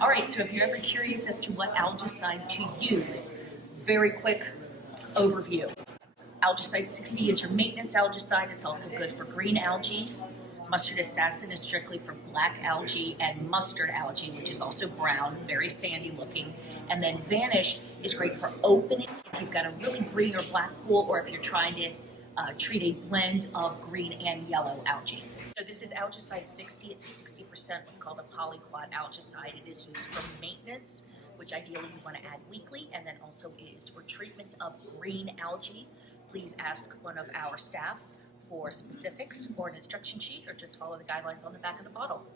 All right, so if you're ever curious as to what algicide to use, very quick overview. Algicide 60 is your maintenance algicide. It's also good for green algae. Mustard assassin is strictly for black algae, and mustard algae, which is also brown, very sandy looking. And then vanish is great for opening if you've got a really green or black pool, or if you're trying to treat a blend of green and yellow algae. So this is Algicide 60. It's a 60%, what's called a polyquat algicide. It is used for maintenance, which ideally you want to add weekly, and then also it is for treatment of green algae. Please ask one of our staff for specifics or an instruction sheet, or just follow the guidelines on the back of the bottle.